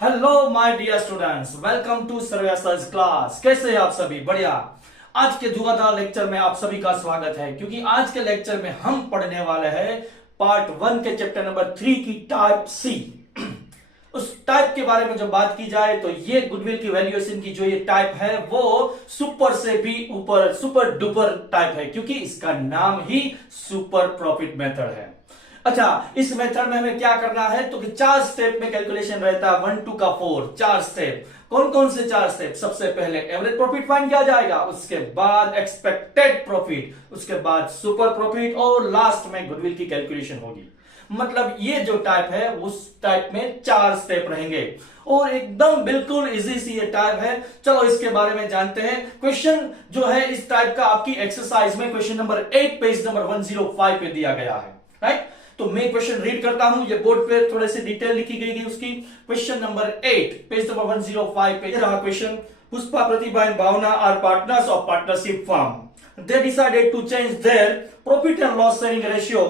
Hello my dear students, welcome to सर्वेसर्स class. कैसे हैं आप सभी? बढ़िया। आज के धुआंधार लेक्चर में आप सभी का स्वागत है, क्योंकि आज के लेक्चर में हम पढ़ने वाले हैं पार्ट 1 के चैप्टर नंबर 3 की टाइप सी। उस टाइप के बारे में जब बात की जाए तो ये गुडविल की वैल्यूएशन की जो ये टाइप है वो सुपर से भी ऊपर सुपर डुपर टाइप है, क्योंकि इसका नाम ही सुपर प्रॉफिट मेथड है। अच्छा, इस मेथड में हमें क्या करना है तो कि 4 स्टेप में कैलकुलेशन रहता है, 1 2 का 4, 4 स्टेप। कौन कौन से 4 स्टेप? सबसे पहले एवरेज प्रॉफिट फाइंड किया जाएगा, उसके बाद एक्सपेक्टेड प्रॉफिट, उसके बाद सुपर प्रॉफिट और लास्ट में गुडविल की कैलकुलेशन होगी। मतलब ये जो टाइप है उस टाइप में 4 स्टेप रहेंगे और एकदम बिल्कुल इजी सी ये टाइप है। चलो इसके बारे में जानते हैं। क्वेश्चन जो है इस टाइप का आपकी एक्सरसाइज में क्वेश्चन नंबर 8 पेज नंबर 105 पे दिया गया है, राइट। तो मैं क्वेश्चन रीड करता हूं, ये बोर्ड पे थोड़े से डिटेल लिखी गई है उसकी। क्वेश्चन नंबर 8 पेज नंबर 105 पे रहा question. Pushpa, Pratibha and Bhavana are partners of partnership firm. They decided to change their profit and loss sharing ratio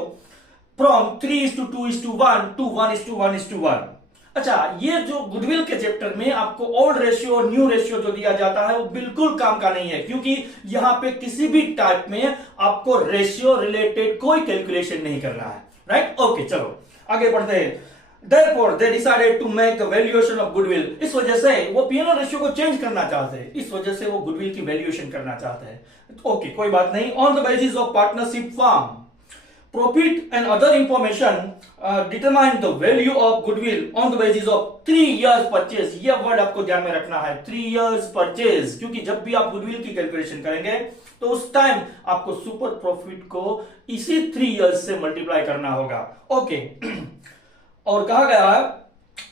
from 3:2:1 to 1:1:1। अच्छा, ये जो गुडविल के चैप्टर में आपको ओल्ड रेशियो और न्यू रेशियो जो दिया जाता है वो बिल्कुल काम का नहीं है, क्योंकि यहां पे किसी भी टाइप में आपको रेशियो रिलेटेड कोई कैलकुलेशन नहीं करना है, राइट। ओके, चलो आगे बढ़ते हैं। Therefore, they decided to make the valuation of goodwill। इस वजह से वो P&L रेशियो को चेंज करना चाहते हैं, इस वजह से वो गुडविल की वैल्यूएशन करना चाहते हैं। ओके, कोई बात नहीं। On the basis of partnership firm, profit and other information determine the value of goodwill on the basis of 3 years purchase। ये वर्ड आपको ध्यान में रखना है, 3 years purchase, क्योंकि जब भी आप गुडविल की कैलकुलेशन करेंगे तो उस टाइम आपको सुपर प्रॉफिट को इसी 3 इयर्स से मल्टीप्लाई करना होगा। ओके और कहा गया है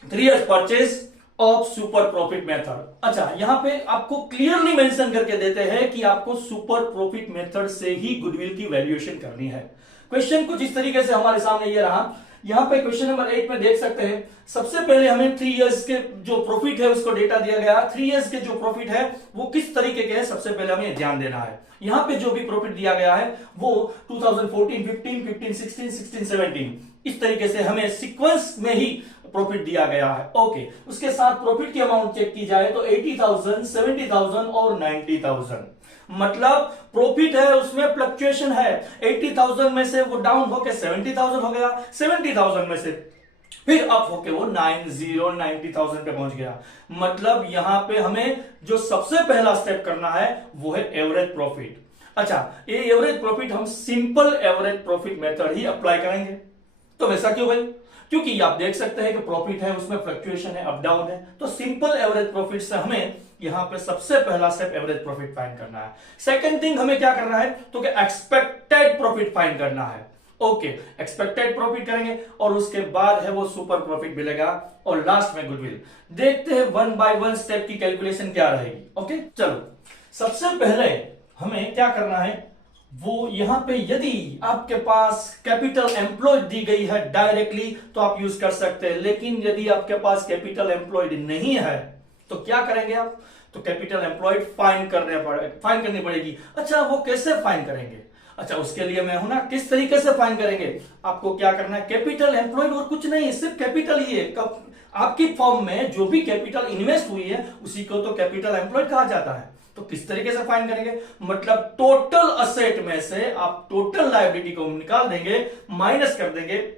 3 years purchase of super profit method. अच्छा, यहां पे आपको क्लियरली मेंशन करके देते हैं कि आपको सुपर प्रॉफिट मेथड से ही गुडविल की वैल्यूएशन करनी है। क्वेश्चन कुछ इस तरीके से हमारे सामने ये रहा। यहां पे क्वेश्चन नंबर 8 में देख सकते हैं, सबसे पहले हमें 3 इयर्स के जो प्रॉफिट है उसको डेटा दिया गया। 3 इयर्स के जो प्रॉफिट है वो किस तरीके के हैं, सबसे पहले हमें ध्यान देना है। यहां पे जो भी प्रॉफिट दिया गया है वो 2014, 15, 15, 16, 16, 17 इस तरीके से हमें सीक्वेंस में ही प्रॉफिट दिया गया है। ओके, उसके साथ प्रॉफिट की अमाउंट चेक की जाए तो 80,000, 70,000 और 90,000। मतलब प्रॉफिट है उसमें फ्लक्चुएशन है। 80,000 में से वो डाउन होके 70,000 हो गया, 70,000 में से फिर अप होके वो 90,000 पे पहुंच गया। मतलब यहां पे हमें जो सबसे पहला स्टेप करना है वो है एवरेज प्रॉफिट। अच्छा, ये एवरेज प्रॉफिट हम सिंपल एवरेज प्रॉफिट मेथड ही अप्लाई करेंगे। तो वैसा क्यों भाई? क्योंकि आप देख सकते हैं कि प्रॉफिट है उसमें फ्लक्चुएशन है, अप डाउन है, तो सिंपल एवरेज प्रॉफिट से हमें यहां पे सबसे पहला स्टेप एवरेज प्रॉफिट फाइंड करना है। सेकंड थिंग हमें क्या करना है तो कि एक्सपेक्टेड प्रॉफिट फाइंड करना है। ओके, एक्सपेक्टेड प्रॉफिट करेंगे और उसके बाद है वो सुपर प्रॉफिट मिलेगा और लास्ट में गुडविल। देखते हैं 1 by 1 स्टेप की कैलकुलेशन क्या रहेगी। ओके, चलो सबसे पहले हमें क्या करना है वो यहां पे यदि आपके पास कैपिटल एम्प्लॉयड दी गई है डायरेक्टली तो आप यूज कर सकते हैं, लेकिन यदि आपके पास कैपिटल एम्प्लॉयड नहीं है तो क्या करेंगे आप? तो कैपिटल एम्प्लॉयड फाइंड करनी पड़ेगी। अच्छा, वो कैसे फाइंड करेंगे? अच्छा, उसके लिए मैं हूं ना, किस तरीके से फाइंड करेंगे? आपको क्या करना है, कैपिटल एम्प्लॉयड और कुछ नहीं, सिर्फ कैपिटल ही है। आपकी फर्म में जो भी कैपिटल इन्वेस्ट हुई है उसी को तो कैपिटल एम्प्लॉयड कहा जाता है। तो किस तरीके से फाइंड करेंगे? मतलब टोटल असेट में से आप टोटल लायबिलिटी को निकाल देंगे, माइनस कर देंगे,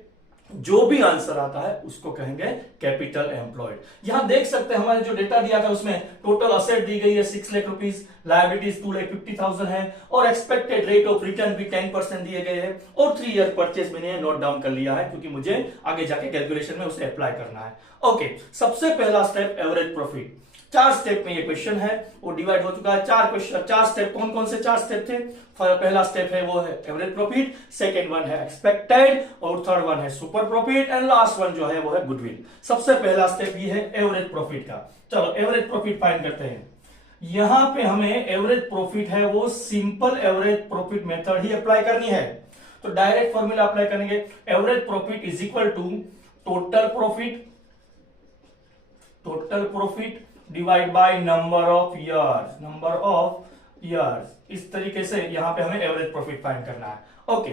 जो भी आंसर आता है उसको कहेंगे कैपिटल एम्प्लॉयड। यहां देख सकते हैं हमारे जो डेटा दिया था उसमें टोटल असेट दी गई है 6 लाख रुपीज, लायबिलिटीज 2,50,000 है और एक्सपेक्टेड रेट ऑफ रिटर्न भी 10% दिए गए हैं और 3 ईयर परचेज मैंने नोट डाउन कर लिया है क्योंकि मुझे आगे जाके कैलकुलेशन में उसे अप्लाई करना है। ओके, सबसे पहला स्टेप एवरेज प्रॉफिट। 4 स्टेप में ये क्वेश्चन है, वो डिवाइड हो चुका है। 4 स्टेप, कौन कौन से 4 स्टेप थे? पहला स्टेप है वो है एवरेज प्रॉफिट, सेकंड वन है एक्सपेक्टेड और थर्ड वन है super profit and last one जो है वो है गुडविल। सबसे पहला स्टेप ये है एवरेज प्रॉफिट का। चलो एवरेज प्रॉफिट फाइंड करते हैं। यहां पे हमें एवरेज प्रॉफिट है वो सिंपल एवरेज प्रॉफिट मेथड ही अप्लाई करनी है। तो डायरेक्ट फॉर्मूला अप्लाई करेंगे, average profit is equal to total profit divide by number of years. इस तरीके से यहां पे हमें एवरेज प्रॉफिट फाइंड करना है। ओके,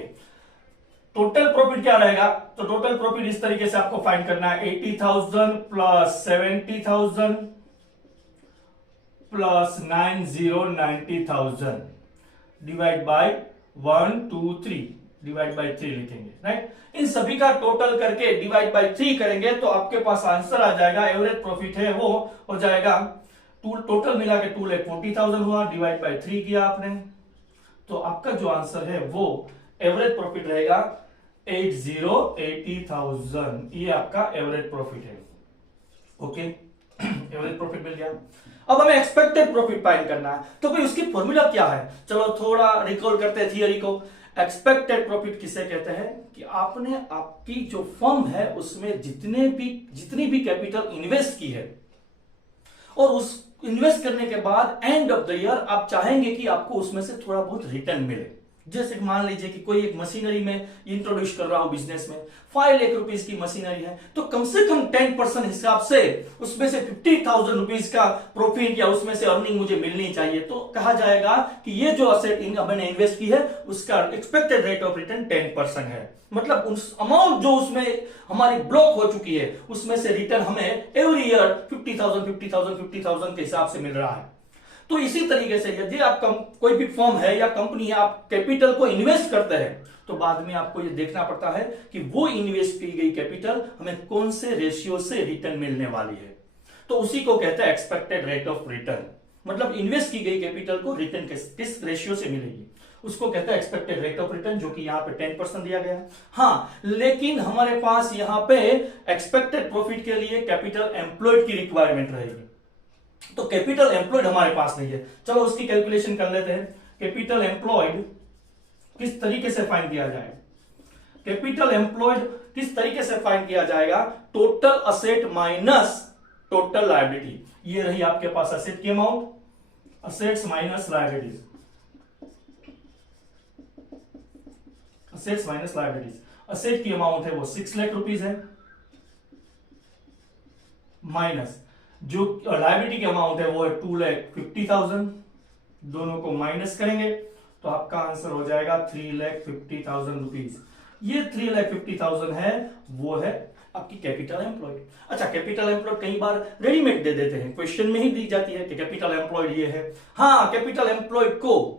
टोटल प्रॉफिट क्या रहेगा? तो टोटल प्रॉफिट इस तरीके से आपको फाइंड करना है, 80,000 plus 70,000 plus 90,000 divide by 1 2 3 divide by 3 लिखेंगे, राइट। इन सभी का टोटल करके डिवाइड बाय 3 करेंगे तो आपके पास आंसर आ जाएगा। एवरेज प्रॉफिट है वो हो जाएगा, टोटल मिला के 2,40,000 हुआ, डिवाइड बाय 3 किया आपने, तो आपका जो आंसर है वो एवरेज प्रॉफिट रहेगा 80,000। ये आपका एवरेज प्रॉफिट है। ओके, एवरेज प्रॉफिट मिल गया। अब हमें एक्सपेक्टेड प्रॉफिट फाइंड करना है, तो भाई उसकी फॉर्मूला क्या है? चलो थोड़ा रिकॉल करते हैं थियरी को। एक्सपेक्टेड प्रॉफिट किसे कहते हैं कि आपने आपकी जो फर्म है उसमें जितनी भी कैपिटल इन्वेस्ट की है और उस इन्वेस्ट करने के बाद एंड ऑफ द ईयर आप चाहेंगे कि आपको उसमें से थोड़ा बहुत रिटर्न मिले। जैसे मान लीजिए कि कोई एक मशीनरी में इंट्रोड्यूस कर रहा हूं बिजनेस में, 5 लाख रुपीज की मशीनरी है, तो कम से कम 10% हिसाब से उसमें से 50,000 रुपीज का प्रॉफिट या उसमें से अर्निंग मुझे मिलनी चाहिए। तो कहा जाएगा कि ये जो असेट मैंने इन्वेस्ट की है उसका एक्सपेक्टेड रेट ऑफ रिटर्न 10% है। मतलब उस अमाउंट जो उसमें हमारी ब्लॉक हो चुकी है उसमें से रिटर्न हमें एवरी ईयर 50,000 के हिसाब से मिल रहा है। तो इसी तरीके से यदि आप कोई भी फर्म है या कंपनी है, आप कैपिटल को इन्वेस्ट करते हैं तो बाद में आपको ये देखना पड़ता है कि वो इन्वेस्ट की गई कैपिटल हमें कौन से रेशियो से रिटर्न मिलने वाली है। तो उसी को कहते हैं एक्सपेक्टेड रेट ऑफ रिटर्न। मतलब इन्वेस्ट की गई कैपिटल को रिटर्न किस रेशियो से मिलेगी उसको कहते हैं एक्सपेक्टेड रेट ऑफ रिटर्न, जो कि यहाँ पे 10% दिया गया है। हाँ, लेकिन हमारे पास यहाँ पे एक्सपेक्टेड प्रॉफिट के लिए कैपिटल एम्प्लॉयड की रिक्वायरमेंट रहेगी। तो कैपिटल एम्प्लॉयड हमारे पास नहीं है। चलो उसकी कैलकुलेशन कर लेते हैं। कैपिटल एम्प्लॉयड किस तरीके से फाइंड किया जाए? कैपिटल एम्प्लॉयड किस तरीके से फाइंड किया जाएगा? Total asset minus total liability. ये रही आपके पास असेट की amount, assets minus liabilities, assets minus liabilities. Asset की अमाउंट है वो 6 लाख रुपीज है, माइनस जो लायबिलिटी की अमाउंट है वो है 2,50,000। दोनों को माइनस करेंगे तो आपका आंसर हो जाएगा 3,50,000 रुपीज। ये 3,50,000 है वो है आपकी कैपिटल एम्प्लॉयड। अच्छा, कैपिटल एम्प्लॉयड कई बार रेडीमेड दे देते हैं, क्वेश्चन में ही दी जाती है कि कैपिटल एम्प्लॉयड ये है। हाँ, कैपिटल एम्प्लॉयड को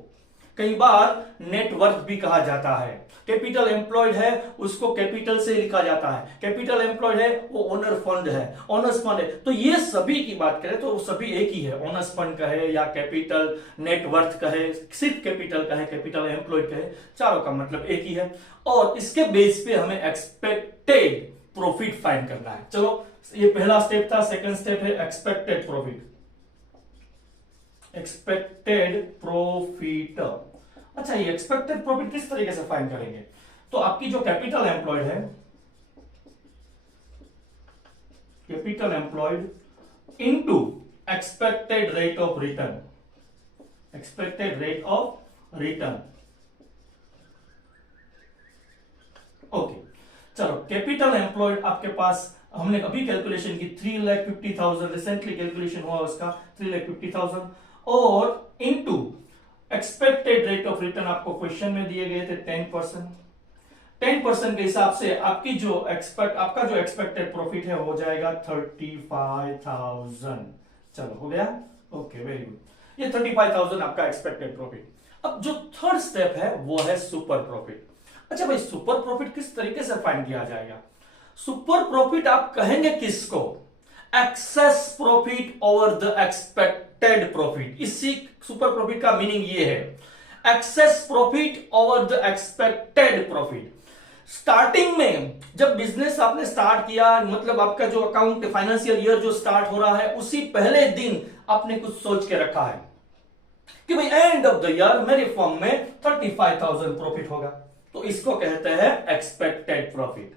कई बार नेटवर्थ भी कहा जाता है। कैपिटल एम्प्लॉयड है उसको कैपिटल से लिखा जाता है, कैपिटल एम्प्लॉयड है वो ओनर फंड है, ओनर्स फंड है। तो ये सभी की बात करें तो सभी एक ही है, ओनर्स फंड कहे या कैपिटल नेटवर्थ कहे, सिर्फ कैपिटल कहे, कैपिटल एम्प्लॉयड कहे, चारों का मतलब एक ही है। और इसके बेस पे हमें एक्सपेक्टेड प्रॉफिट फाइंड करना है। चलो, ये पहला स्टेप था। सेकंड स्टेप है एक्सपेक्टेड प्रॉफिट। Expected profit. अच्छा, ये एक्सपेक्टेड प्रॉफिट किस तरीके से फाइंड करेंगे? तो आपकी जो कैपिटल एम्प्लॉयड है, capital employed into expected rate of return, expected rate of return. Okay, चलो, कैपिटल एम्प्लॉयड आपके पास हमने अभी कैलकुलेशन की 3,50,000, रिसेंटली कैलकुलेशन हुआ उसका 3,50,000, और into expected rate of return आपको क्वेश्चन में दिए गए थे 10%। 10% के हिसाब से आपकी जो आपका जो एक्सपेक्टेड प्रॉफिट है हो जाएगा 35,000। चलो, हो गया? Okay, very good. ये 35,000 आपका एक्सपेक्टेड प्रॉफिट। अब जो थर्ड स्टेप है वो है सुपर प्रॉफिट। अच्छा भाई, सुपर प्रॉफिट किस तरीके से फाइंड किया जाएगा? सुपर प्रॉफिट आप कहेंगे किसको? Access profit over the expected profit. इसी सुपर प्रॉफिट का मीनिंग ये है, access profit over the expected profit. Starting में जब बिजनेस आपने स्टार्ट किया, मतलब आपका जो अकाउंट फाइनेंशियल ईयर जो स्टार्ट हो रहा है उसी पहले दिन आपने कुछ सोच के रखा है कि भाई एंड ऑफ द ईयर मेरी फर्म में 35,000 प्रॉफिट होगा, तो इसको कहते हैं एक्सपेक्टेड प्रॉफिट।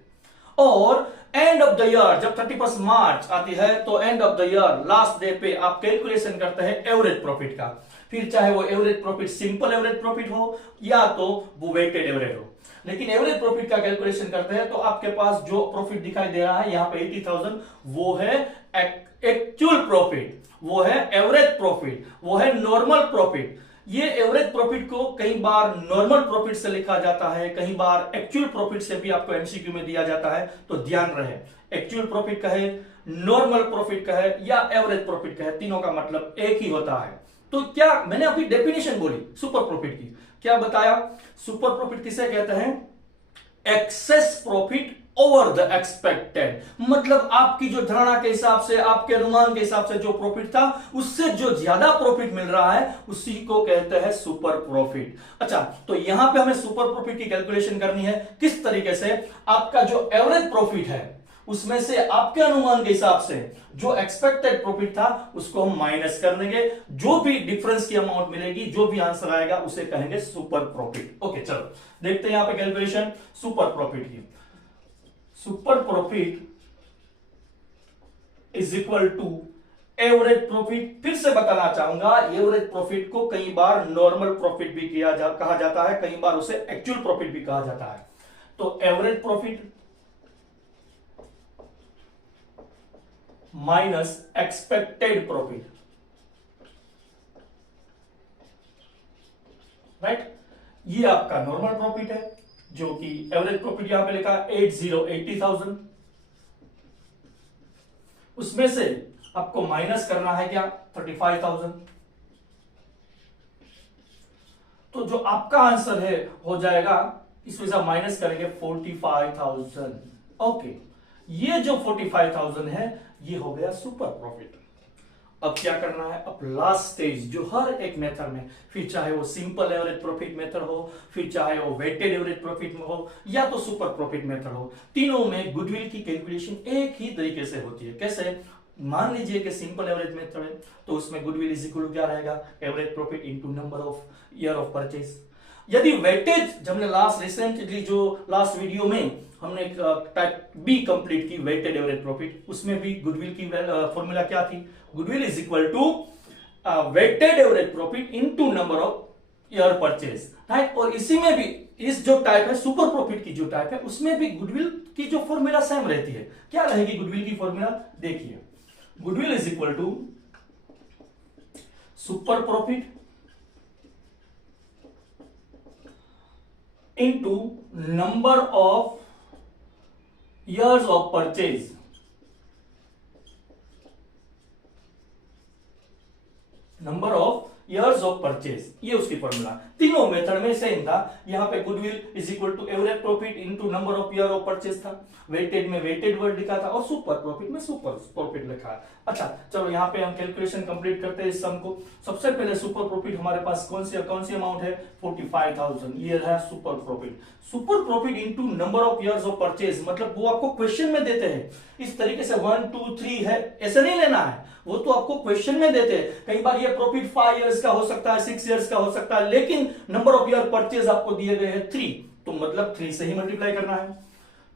और एंड ऑफ द ईयर जब 31 मार्च आती है तो end of the year last day पे आप कैलकुलेशन करते हैं एवरेज प्रॉफिट का। फिर चाहे वो average profit simple average profit हो या तो वो वेटेड एवरेज हो, लेकिन एवरेज प्रॉफिट का कैलकुलेशन करते हैं तो आपके पास जो प्रॉफिट दिखाई दे रहा है यहाँ पे 80,000, वो है एक्चुअल प्रॉफिट, वो है एवरेज प्रॉफिट, वो है नॉर्मल प्रॉफिट। ये एवरेज प्रॉफिट को कई बार नॉर्मल प्रॉफिट से लिखा जाता है, कई बार एक्चुअल प्रॉफिट से भी आपको एमसीक्यू में दिया जाता है, तो ध्यान रहे एक्चुअल प्रॉफिट का है, नॉर्मल प्रॉफिट का है या एवरेज प्रॉफिट का है, तीनों का मतलब एक ही होता है। तो क्या मैंने अभी डेफिनेशन बोली सुपर प्रॉफिट की, क्या बताया? सुपर प्रॉफिट किसे कहते हैं? Access profit over the expected, मतलब आपकी जो धारणा के हिसाब से, आपके अनुमान के हिसाब से जो प्रॉफिट था उससे जो ज्यादा प्रॉफिट मिल रहा है उसी को कहते हैं सुपर प्रॉफिट। अच्छा, तो यहां पे हमें सुपर प्रॉफिट की कैलकुलेशन करनी है किस तरीके से? आपका जो एवरेज प्रॉफिट है उसमें से आपके अनुमान के हिसाब से जो एक्सपेक्टेड प्रॉफिट था उसको हम माइनस कर देंगे, जो भी डिफरेंस की अमाउंट मिलेगी, जो भी आंसर आएगा उसे कहेंगे सुपर प्रॉफिट। ओके, चलो देखते हैं यहां पे कैलकुलेशन सुपर प्रॉफिट की। Super profit is equal to average profit. फिर से बताना चाहूंगा, एवरेज प्रॉफिट को कई बार नॉर्मल प्रॉफिट भी कहा जाता है, कई बार उसे एक्चुअल प्रॉफिट भी कहा जाता है। तो average profit minus expected profit, right, ये आपका नॉर्मल प्रॉफिट है, जो कि एवरेज प्रॉफिट यहां पे लिखा 80,000। उसमें से आपको माइनस करना है क्या? 35,000। तो जो आपका आंसर है हो जाएगा, इसमें से माइनस करेंगे 45,000। ओके, ये जो 45,000 है ये हो गया सुपर प्रॉफिट। अब क्या करना है? अब लास्ट स्टेज जो हर एक मेथड में, फिर चाहे वो सिंपल एवरेज प्रॉफिट मेथड हो, फिर चाहे वो वेटेड एवरेज प्रॉफिट में हो, या तो सुपर प्रॉफिट मेथड हो, तीनों में गुडविल की कैलकुलेशन एक ही तरीके से होती है। कैसे? मान लीजिए कि सिंपल एवरेज मेथड है तो उसमें गुडविल इज इक्वल टू क्या रहेगा? Average profit into number of year of purchase. यदि वेटेज, जब हमने लास्ट रिसेंटली जो लास्ट वीडियो में हमने टाइप बी कंप्लीट की वेटेड एवरेज प्रॉफिट, उसमें भी गुडविल की फॉर्मूला क्या थी? Goodwill is equal to weighted average profit into number of year purchase, right. और इसी में भी इस जो टाइप है सुपर प्रॉफिट की जो टाइप है उसमें भी गुडविल की जो फॉर्मूला सेम रहती है। क्या रहेगी गुडविल की फॉर्मूला? देखिए, goodwill is equal to super profit into number of years of purchase, number of years of purchase, ये उसकी फॉर्मूला। तीनों मेथड में सेम था। यहां पे goodwill is equal to average profit into number of year of purchase था, weighted में weighted word लिखा था और सुपर प्रॉफिट में सुपर प्रॉफिट लिखा है। अच्छा, चलो यहां पे हम कैलकुलेशन कंप्लीट करते हैं इस सम को। सबसे पहले सुपर प्रॉफिट हमारे पास कौन सी अमाउंट है? 45,000, ये है super profit. Super profit into number of years of purchase, मतलब वो आपको क्वेश्चन में देते हैं इस तरीके से 1 2 3 है, ऐसे नहीं लेना है, वो तो आपको क्वेश्चन में देते हैं। कई बार ये प्रॉफिट 5 इयर्स का हो सकता है, 6 इयर्स का हो सकता है, लेकिन नंबर ऑफ ईयर परचेज आपको दिए गए हैं 3, तो मतलब 3 से ही मल्टीप्लाई करना है।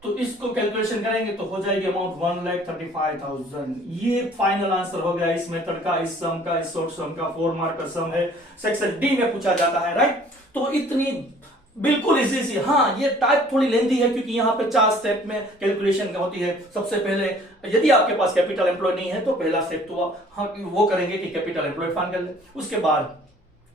तो इसको कैलकुलेशन करेंगे तो हो जाएगी अमाउंट 1,35,000। ये फाइनल आंसर हो गया इस मेथड का, इस सम का, इस शॉर्ट सम का। 4 मार्क का सम है, सेक्शन डी में पूछा जाता है, राइट। तो इतनी बिल्कुल इजी सी। हाँ, ये टाइप थोड़ी लेंथी है क्योंकि यहाँ पे 4 स्टेप में कैलकुलेशन होती है। सबसे पहले यदि आपके पास कैपिटल एम्प्लॉय नहीं है तो पहला स्टेप तो वो करेंगे कि कैपिटल एम्प्लॉय फाइंड कर ले। उसके बाद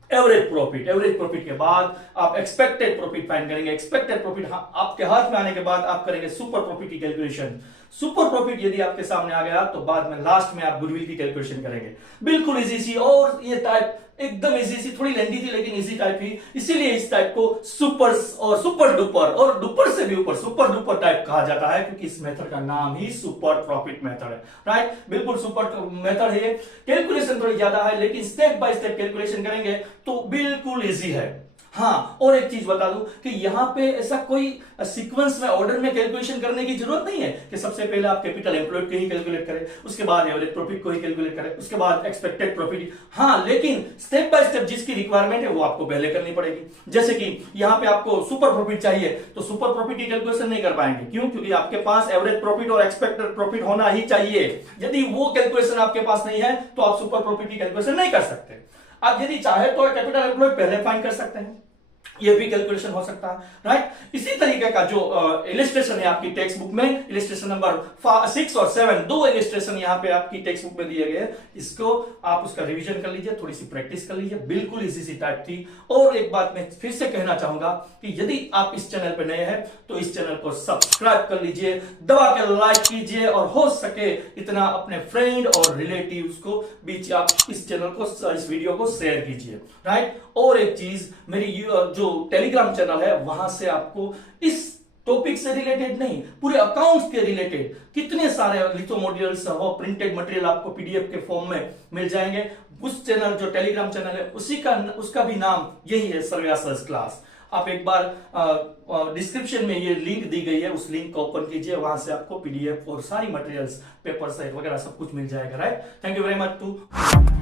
एवरेज प्रॉफिट के बाद आप एक्सपेक्टेड प्रॉफिट फाइंड करेंगे। एक्सपेक्टेड प्रॉफिट आपके हाथ में आने के बाद आप करेंगे सुपर प्रॉफिट की कैलकुलेशन। सुपर प्रॉफिट यदि आपके सामने आ गया तो बाद में लास्ट में आप गुडविल की कैलकुलेशन करेंगे। बिल्कुल इजी सी, और ये टाइप एकदम इजी सी, थोड़ी लेंथी थी लेकिन इजी टाइप थी, इसीलिए इस टाइप को सुपर और सुपर डुपर और डुपर से भी ऊपर सुपर डुपर टाइप कहा जाता है, क्योंकि इस मेथड का नाम ही सुपर प्रॉफिट मेथड है, राइट। बिल्कुल सुपर मेथड है। कैलकुलेशन थोड़ी ज्यादा है लेकिन स्टेप बाय स्टेप कैलकुलेशन करेंगे तो बिल्कुल इजी है। हाँ, और एक चीज बता दूं कि यहां पे ऐसा कोई सीक्वेंस में ऑर्डर में कैलकुलेशन करने की जरूरत नहीं है कि सबसे पहले आप कैपिटल एम्प्लॉयड को ही कैलकुलेट करें, उसके बाद एवरेज प्रॉफिट को ही कैलकुलेट करें, उसके बाद एक्सपेक्टेड प्रॉफिट। हाँ, लेकिन स्टेप बाय स्टेप जिसकी रिक्वायरमेंट है वो आपको पहले करनी पड़ेगी। जैसे कि यहां पे आपको सुपर प्रॉफिट चाहिए तो सुपर प्रॉफिट की कैलकुलेशन नहीं कर पाएंगे। क्यों? क्योंकि आपके पास एवरेज प्रॉफिट और एक्सपेक्टेड प्रॉफिट होना ही चाहिए। यदि वो कैलकुलेशन आपके पास नहीं है तो आप सुपर प्रॉफिट की कैलकुलेशन नहीं कर सकते। आप यदि चाहे तो कैपिटल एम्प्लॉयड पहले फाइंड कर सकते हैं, ये भी कैलकुलेशन हो सकता है, राइट। इसी तरीके का जो इलिस्ट्रेशन है आपकी टेक्स्ट बुक में, इलिस्ट्रेशन नंबर 6 और 7, दो इलिस्ट्रेशन यहाँ पे आपकी टेक्स्ट बुक में दिए गए, इसको आप उसका रिवीजन कर लीजिए, थोड़ी सी प्रैक्टिस कर लीजिए, बिल्कुल इजी सी टाइप थी। और एक बात मैं फिर से कहना चाहूंगा कि यदि आप इस चैनल पर नए हैं तो इस चैनल को सब्सक्राइब कर लीजिए, दबा के लाइक कीजिए, और हो सके इतना अपने फ्रेंड और रिलेटिव्स को बीच आप इस चैनल को, इस वीडियो को शेयर कीजिए, राइट। और एक चीज, मेरी जो टेलीग्राम चैनल है वहां से आपको इस टॉपिक से रिलेटेड नहीं, पूरे अकाउंट्स के रिलेटेड कितने सारे लिथो मॉड्यूल्स और प्रिंटेड मटेरियल आपको पीडीएफ के फॉर्म में मिल जाएंगे। उस चैनल, जो टेलीग्राम चैनल है, उसका भी नाम यही है, सर्वया सर्च क्लास। आप एक बार डिस्क्रिप्शन में ये लिंक दी गई है, उस लिंक को ओपन कीजिए, वहां से आपको पीडीएफ और सारी मटेरियल्स, पेपर सेट वगैरह सब कुछ मिल जाएगा, right. Thank you very much to